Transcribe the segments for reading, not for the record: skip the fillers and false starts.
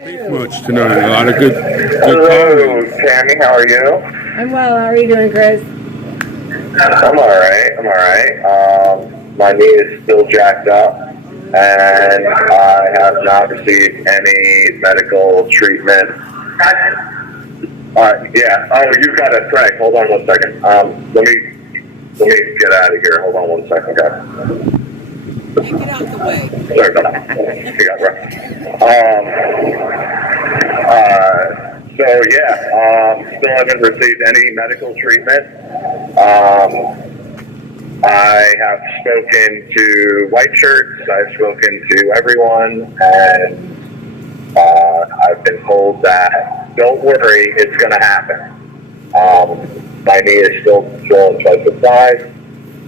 Sleep much tonight. A lot of good Hello, comments. Tammy. How are you? I'm well. How are you doing, Chris? I'm all right. My knee is still jacked up, and I have not received any medical treatment. Yeah. Oh, you've got a track. Hold on 1 second. Let me get out of here. Hold on 1 second, guys. Get out the way. Sorry about that. You got rough. Still haven't received any medical treatment. I have spoken to white shirts. I've spoken to everyone, and I've been told that don't worry, it's going to happen. My knee is still swollen twice the size.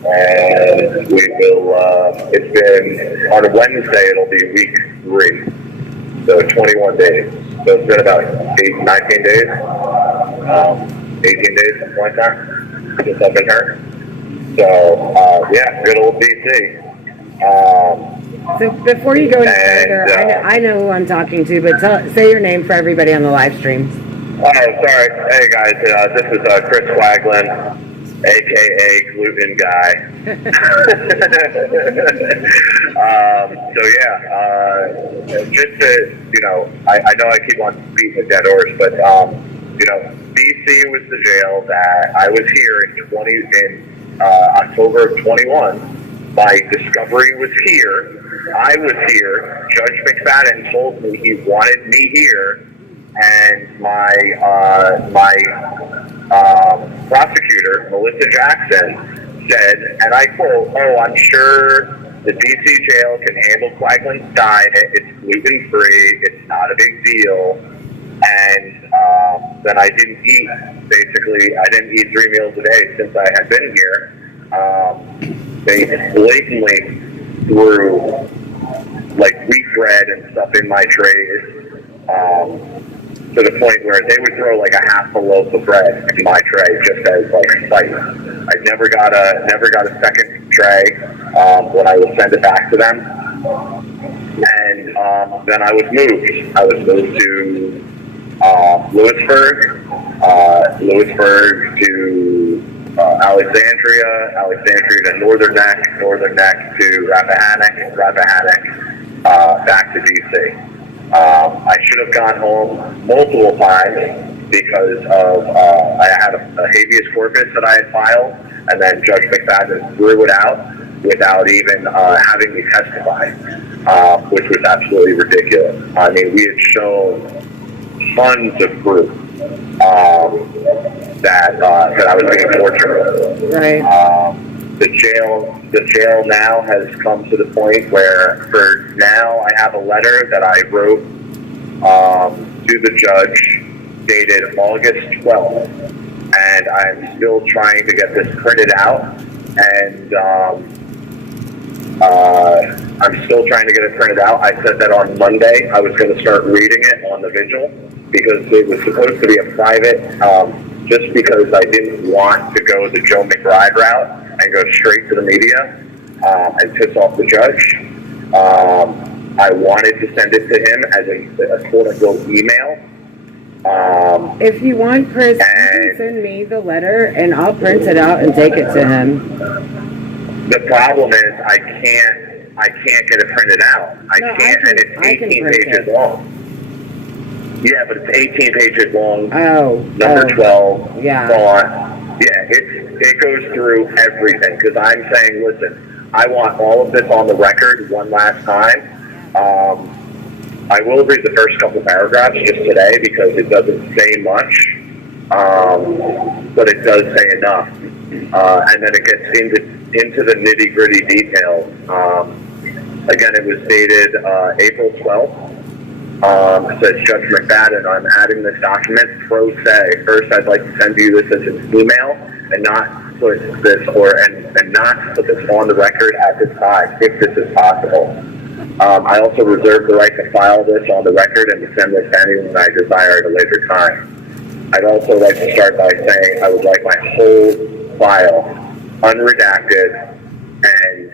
And we will, it's been, on Wednesday, it'll be week 3. So 21 days. So it's been about 19 days, 18 days, something like that, since I've been hurt. So, yeah, good old DC. So before you go any further, I know who I'm talking to, but say your name for everybody on the live stream. Oh, sorry. Hey, guys, this is Chris Quaglin, a.k.a. gluten guy. Just to, I know I keep on beating a dead horse, but, DC was the jail that I was here in October of 21. My discovery was here. I was here. Judge McFadden told me he wanted me here, and my prosecutor, Melissa Jackson, said, and I quote, "Oh, I'm sure the DC jail can handle Quaglin's diet. It's gluten-free. It's not a big deal." And then I didn't eat, basically, I didn't eat 3 meals a day since I had been here. They blatantly threw, like, wheat bread and stuff in my trays. To the point where they would throw like a half a loaf of bread in my tray just as like spite. I never got a second tray when I would send it back to them. And then I was moved. I was moved to Lewisburg to Alexandria to Northern Neck to Rappahannock, back to DC. I should have gone home multiple times because of I had a habeas corpus that I had filed, and then Judge McFadden threw it out without even having me testify, which was absolutely ridiculous. I mean, we had shown tons of proof that I was being tortured. Right. The jail now has come to the point where, for now, I have a letter that I wrote to the judge dated August 12th, and I'm still trying to get this printed out, and I'm still trying to get it printed out. I said that on Monday I was going to start reading it on the Vigil, because it was supposed to be a private, just because I didn't want to go the Joe McBride route and go straight to the media and piss off the judge. I wanted to send it to him as a quote-unquote email. If you want, Chris, you can send me the letter, and I'll print it out and take it to him. The problem is I can't get it printed out. I can't, and it's 18 pages long. Yeah, but it's 18 pages long. Number 12. Yeah. Font. Yeah, it goes through everything, because I'm saying, listen, I want all of this on the record one last time. I will read the first couple paragraphs just today because it doesn't say much, but it does say enough. And then it gets into the nitty-gritty details. Again, it was dated April 12th. It says, Judge McFadden, I'm adding this document pro se. First, I'd like to send you this as an email and not put this and not put this on the record at this time, if this is possible. I also reserve the right to file this on the record and to send this to anyone I desire at a later time. I'd also like to start by saying I would like my whole file unredacted and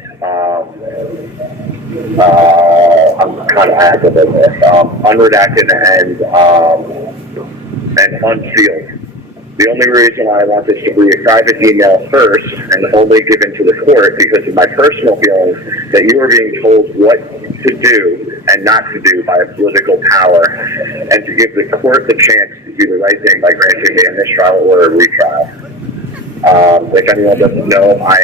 I'm kind of active in this. Unredacted and unsealed. The only reason why I want this to be a private email first and only given to the court because of my personal feelings that you are being told what to do and not to do by a political power, and to give the court the chance to do the right thing by granting me a mistrial or a retrial. If anyone doesn't know, I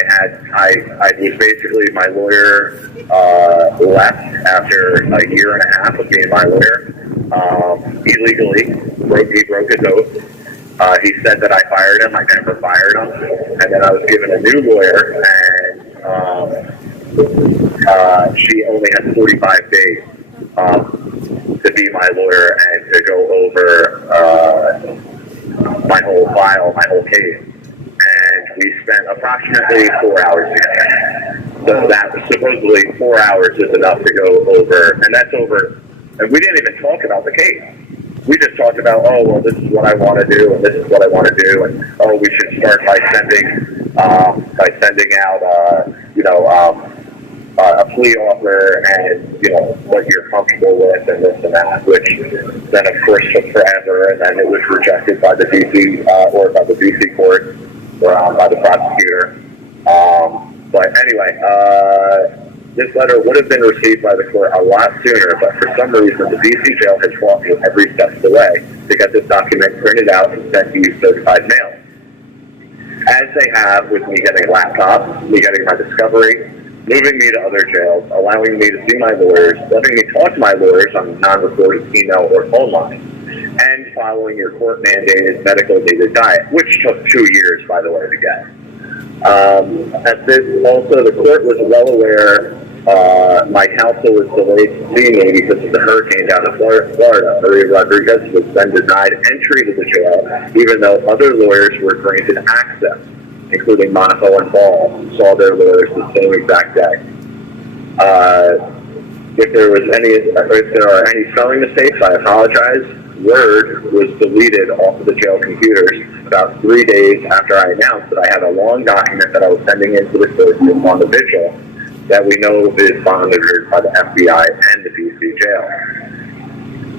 was basically, my lawyer left after a year and a half of being my lawyer, illegally. He broke his oath. He said that I fired him. I never fired him. And then I was given a new lawyer, and she only had 45 days to be my lawyer and to go over my whole file, my whole case. And we spent approximately 4 hours together. So that supposedly 4 hours is enough to go over, and that's over. And we didn't even talk about the case. We just talked about, oh, well, this is what I want to do, and this is what I want to do, and oh, we should start by sending out, a plea offer, and what you're comfortable with, and this and that. Which then, of course, took forever, and then it was rejected by the DC by the DC court, or by the prosecutor. But anyway, this letter would have been received by the court a lot sooner, but for some reason, the DC jail has fought me every step of the way to get this document printed out and sent to you certified mail. As they have with me getting a laptop, me getting my discovery, moving me to other jails, allowing me to see my lawyers, letting me talk to my lawyers on non-recorded email or phone line, and following your court-mandated medical needed diet, which took 2 years, by the way, to get. Also, the court was well aware my counsel was delayed to see me because of the hurricane down in Florida. Maria Rodriguez was then denied entry to the jail, even though other lawyers were granted access, including Monaco and Ball, who saw their lawyers the same exact day. If there are any spelling mistakes, I apologize. Word was deleted off of the jail computers about 3 days after I announced that I had a long document that I was sending into the court on the Vigil that we know is monitored by the FBI and the DC jail.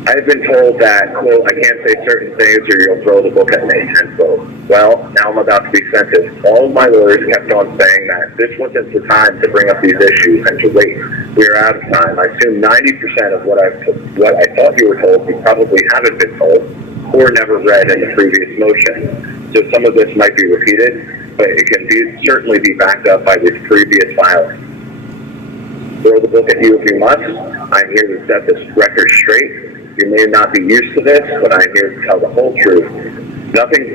I've been told that, quote, I can't say certain things or you'll throw the book at me, end quote. Well, now I'm about to be sentenced. All of my lawyers kept on saying that this wasn't the time to bring up these issues and to wait. We are out of time. I assume 90% of what I thought you were told you probably haven't been told or never read in the previous motion. So some of this might be repeated, but it can certainly be backed up by this previous filing. Throw the book at you if you must. I'm here to set this record straight. You may not be used to this, but I'm here to tell the whole truth. I'm here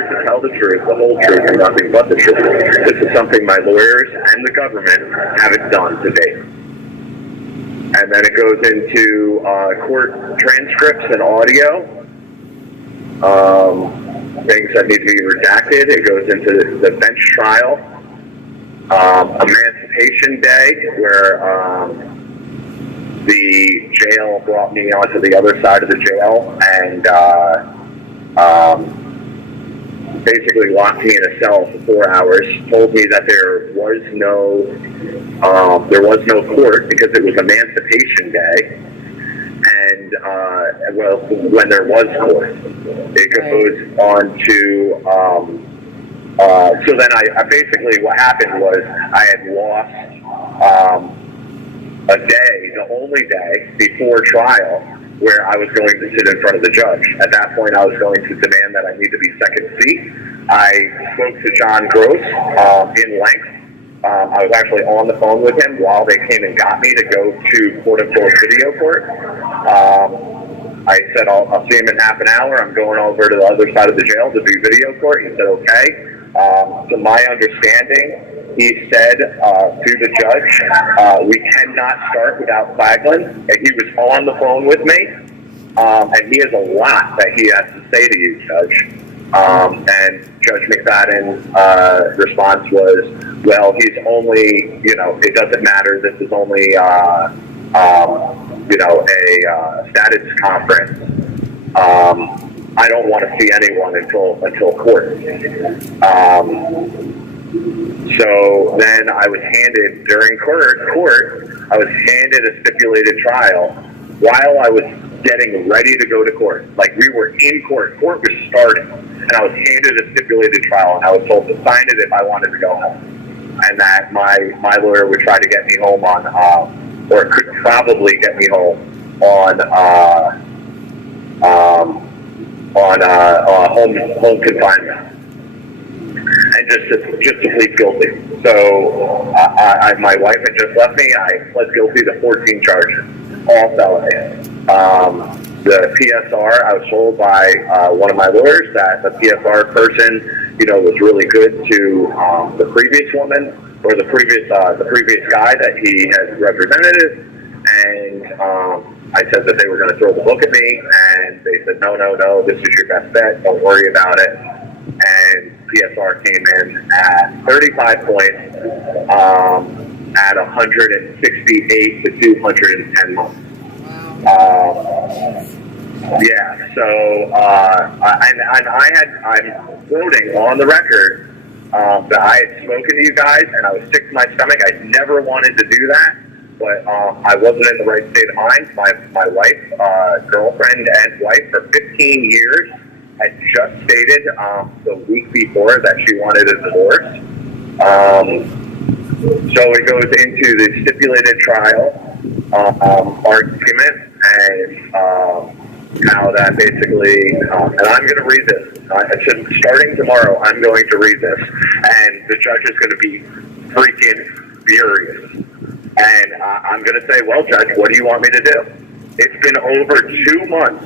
to tell the truth, the whole truth, and nothing but the truth. This is something my lawyers and the government haven't done to date. And then it goes into court transcripts and audio, things that need to be redacted. It goes into the bench trial, Emancipation Day, where the jail brought me onto the other side of the jail and basically locked me in a cell for 4 hours, told me that there was no court because it was Emancipation Day, and when there was court. It goes on to so then I basically, what happened was I had lost a day, the only day before trial, where I was going to sit in front of the judge. At that point, I was going to demand that I need to be second seat. I spoke to John Gross in length. I was actually on the phone with him while they came and got me to go to quote-unquote video court. I said, I'll see him in half an hour. I'm going over to the other side of the jail to do video court. He said, okay. To my understanding, he said to the judge, we cannot start without Quaglin. And he was on the phone with me, and he has a lot that he has to say to you, Judge. And Judge McFadden's response was, well, he's only, it doesn't matter. This is only, a status conference. I don't want to see anyone until court. So then I was handed, during court, I was handed a stipulated trial while I was getting ready to go to court. Like, we were in court was starting, and I was handed a stipulated trial, and I was told to sign it if I wanted to go home. And that my lawyer would try to get me home on, or could probably get me home on home confinement. And just to plead guilty. So my wife had just left me. I pled guilty to 14 charges, all felonies. The PSR, I was told by one of my lawyers that the PSR person, was really good to the previous woman or the previous guy that he had represented, and I said that they were going to throw the book at me, and they said, no, this is your best bet. Don't worry about it. And PSR came in at 35 points at 168 to 210 months. Yeah, so I'm quoting on the record that I had spoken to you guys, and I was sick to my stomach. I never wanted to do that, but I wasn't in the right state of mind. My wife, girlfriend and wife for 15 years, had just stated the week before that she wanted a divorce. So it goes into the stipulated trial argument, and how that basically, and I'm going to read this. Starting tomorrow, I'm going to read this, and the judge is going to be freaking furious. And I'm going to say, well, Judge, what do you want me to do? It's been over 2 months.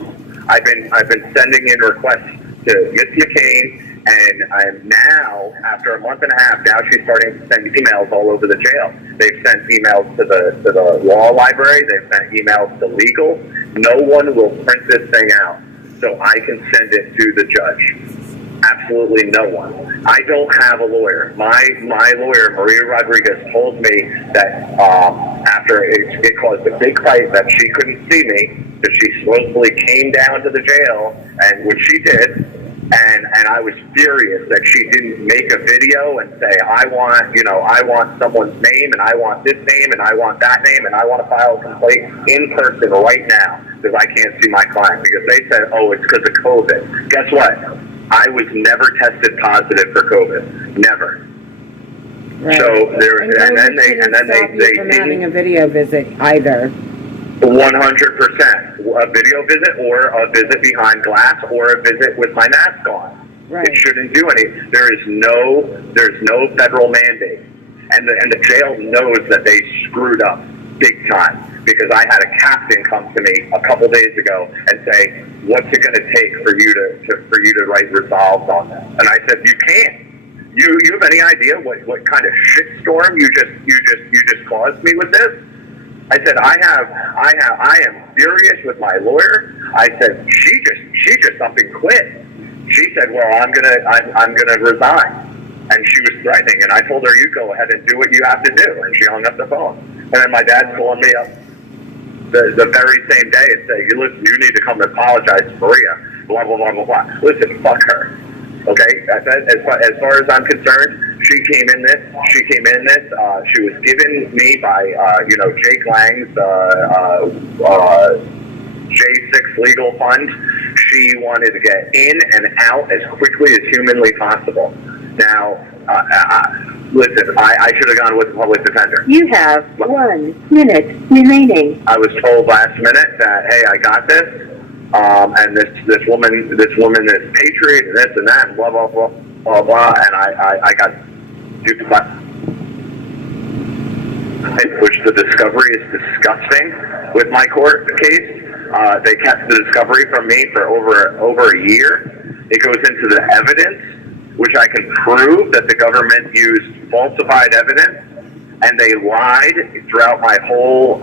I've been sending in requests to Miss McCain, and I'm now, after a month and a half, now she's starting to send emails all over the jail. They've sent emails to the law library. They've sent emails to legal. No one will print this thing out, so I can send it to the judge. Absolutely no one. I don't have a lawyer. My lawyer, Maria Rodriguez, told me that after it caused a big fight that she couldn't see me, that she supposedly came down to the jail, and which she did, and I was furious that she didn't make a video and say, I want someone's name, and I want this name, and I want that name, and I want to file a complaint in person right now because I can't see my client, because they said, oh, it's because of COVID. Guess what? I was never tested positive for COVID. Never. Right. So there, and then they from having a video visit either. 100%. A video visit, or a visit behind glass, or a visit with my mask on. Right. It shouldn't do any. There's no federal mandate, and the jail knows that they screwed up big time, because I had a captain come to me a couple days ago and say, "What's it going to take for you to write resolves on this?" And I said, "You can't. You have any idea what kind of shitstorm you just caused me with this?" I said, I am furious with my lawyer. I said, she just up and quit. She said, well, I'm gonna resign. And she was threatening, and I told her, you go ahead and do what you have to do. And she hung up the phone. And then my dad called me up the very same day and said, listen, you need to come and apologize to Maria, blah, blah, blah, blah, blah. Listen, fuck her. Okay? As far as I'm concerned, she came in this. She was given me by, Jake Lang's J6 legal fund. She wanted to get in and out as quickly as humanly possible. Now, listen, I should have gone with the public defender. You have 1 minute remaining. I was told last minute that, hey, I got this. And this woman is patriot, and this and that, and blah, blah, blah, blah, blah, and I got duped by, which the discovery is disgusting with my court case. They kept the discovery from me for over a year. It goes into the evidence, which I can prove that the government used falsified evidence, and they lied throughout my whole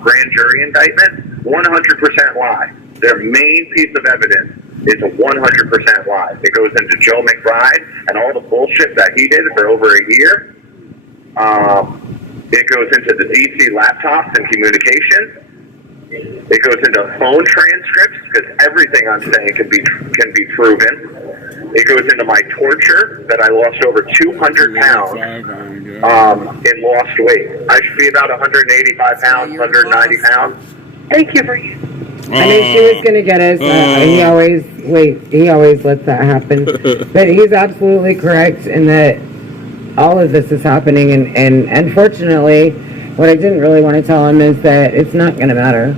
grand jury indictment. 100% lie. Their main piece of evidence is a 100% lie. It goes into Joe McBride and all the bullshit that he did for over a year. It goes into the DC laptops and communications. It goes into phone transcripts, because everything I'm saying can be proven. It goes into my torture that I lost over 200 pounds in lost weight. I should be about 185 pounds, 190 pounds. Thank you for you. I knew she was going to get us. He always lets that happen. But he's absolutely correct in that all of this is happening. And unfortunately, what I didn't really want to tell him is that it's not going to matter.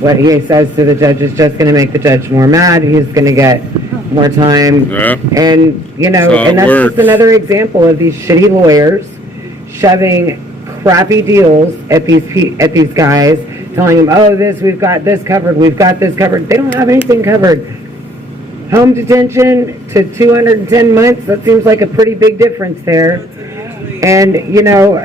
What he says to the judge is just going to make the judge more mad. He's going to get more time. Yeah. And, you know, and that's just another example of these shitty lawyers shoving crappy deals at these guys, telling them, oh, we've got this covered. They don't have anything covered. Home detention to 210 months, that seems like a pretty big difference there. And, you know,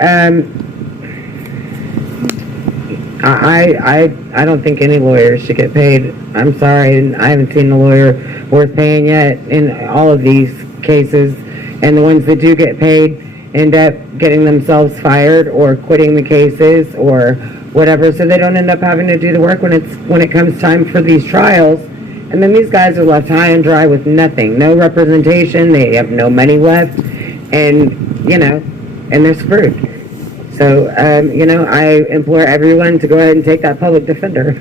I don't think any lawyer should get paid. I'm sorry, I haven't seen a lawyer worth paying yet in all of these cases. And the ones that do get paid end up getting themselves fired or quitting the cases or whatever, so they don't end up having to do the work when it comes time for these trials. And then these guys are left high and dry with nothing, no representation, they have no money left, and, you know, and they're screwed. So, you know, I implore everyone to go ahead and take that public defender.